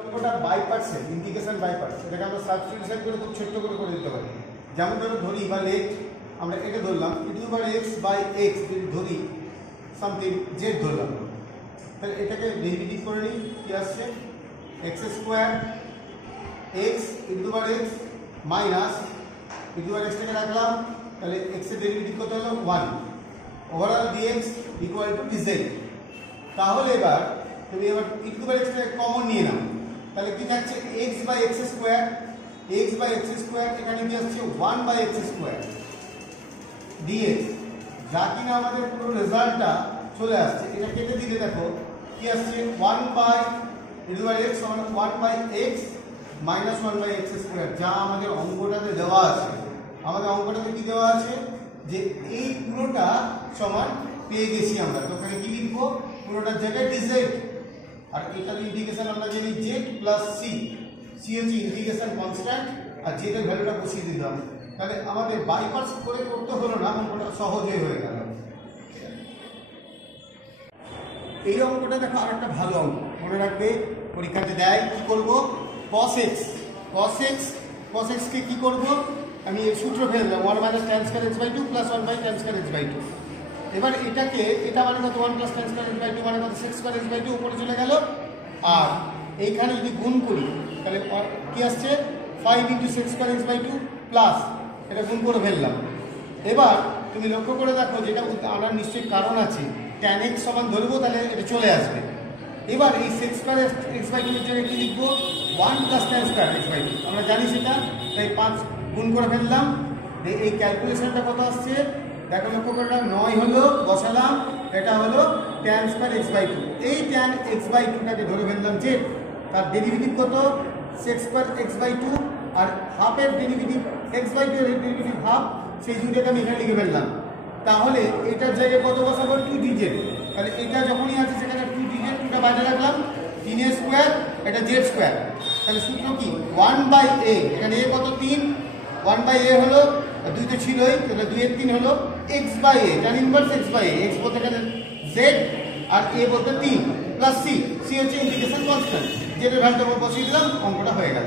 অঙ্কটা by parts integration by parts, এটাকে আমরা সাবস্টিটিউশন করে খুব ছোট্ট করে দিতে পারি। যেমন ধরো ধরি বা লেট আমরা এটা ধরলাম e⁻x/x, যদি ধরি সামথিং z ধরলাম, তাহলে এটাকে ডেরিভেটিভ করে নিই। কি আসছে? x² x e⁻x minus e⁻x টাকে রাখলাম, তাহলে x এর ডেরিভেটিভ কত হলো 1 overall dx equal to dz। তাহলে এবার তুমি e⁻x টাকে কমন নিয়ে নাও, তাহলে কি থাকছে? x/x², x/x² এখানে কি আসছে? 1/x² dx, যা কিনা আমাদের পুরো রেজাল্টটা চলে আসছে। এটা কেটে দিলে দেখো কি আসছে? 1/e⁻x সমান 1/x মাইনাস 1/x², যা আমাদের অঙ্কটাতে দেওয়া আছে। আমাদের অঙ্কটাতে কি দেওয়া আছে? যে এই পুরোটা সমান পেয়ে গেছি আমরা, তো ওখানে কি লিখবো? পুরোটার জায়গায় dz, আর এটার ইন্টিগ্রেশন আমরা জানি z প্লাস c, c হচ্ছে ইন্টিগ্রেশন কনস্ট্যান্ট, আর z এর ভ্যালুটা বসিয়ে দিলাম। তাহলে আমাদের বাই পার্টস করে করতে হলো না, অঙ্কটা সহজে হয়ে গেল। এই অঙ্কটা দেখো আরেকটা ভালো অঙ্ক, মনে রাখবে পরীক্ষাতে দেয়। কি করব? cos x কে কি করব? আমি এই সূত্র ফেললাম 1 - tan² x/2 + 1/tan² x/2। এবার এটাকে এটা মানে কত? 1 + tan² x/2 মানে কত? sec² x/2 উপরে চলে গেল। আর এইখানে যদি গুণ করি তাহলে কি আসছে? 5 * sec² x/2 প্লাস এটা গুণ করে ফেললাম। এবার তুমি লক্ষ্য করে দেখো, যেটা আনার নিশ্চয়ই কারণ আছে, tan x সমান ধরবো, তাহলে এটা চলে আসবে। এবার এই sec² x/2 এর জন্য কি লিখবো? 1 + tan² x/2, আমরা জানি সেটা, তাই 5 গুণ করে ফেললাম। এই ক্যালকুলেশনটা কত আসছে দেখো, লক্ষ্য করে 9 হলো, বসালাম, এটা হলো tan² x/2। এই tan x/2টাকে ধরে ফেললাম z, তার ডেরিভেটিভ কত? sec² x/2, আর হাফের ডেরিভেটিভ x/2 এর ডেরিভেটিভ হাফ, সেই দুইটাকে আমি এখানে লিখে ফেললাম। তাহলে এটার জায়গায় কত বসাবো? 2dz। তাহলে এটা যখনই আছে সেখানে 2dz, 2টা বাইরে রাখলাম, 3a², এটা z²। তাহলে সূত্র কি? 1/a, এখানে a কত? 3, 1/a হলো, 2 তো ছিলই, তাহলে 2 এর 3 হলো x/a, tan inverse x/a, x বলতে এখানে z আর a বলতে 3 প্লাস c, c হচ্ছে ইন্টিগ্রেশন কনস্ট্যান্ট, z এর ভ্যালুটা বসিয়ে দিলাম, অঙ্কটা হয়ে গেল।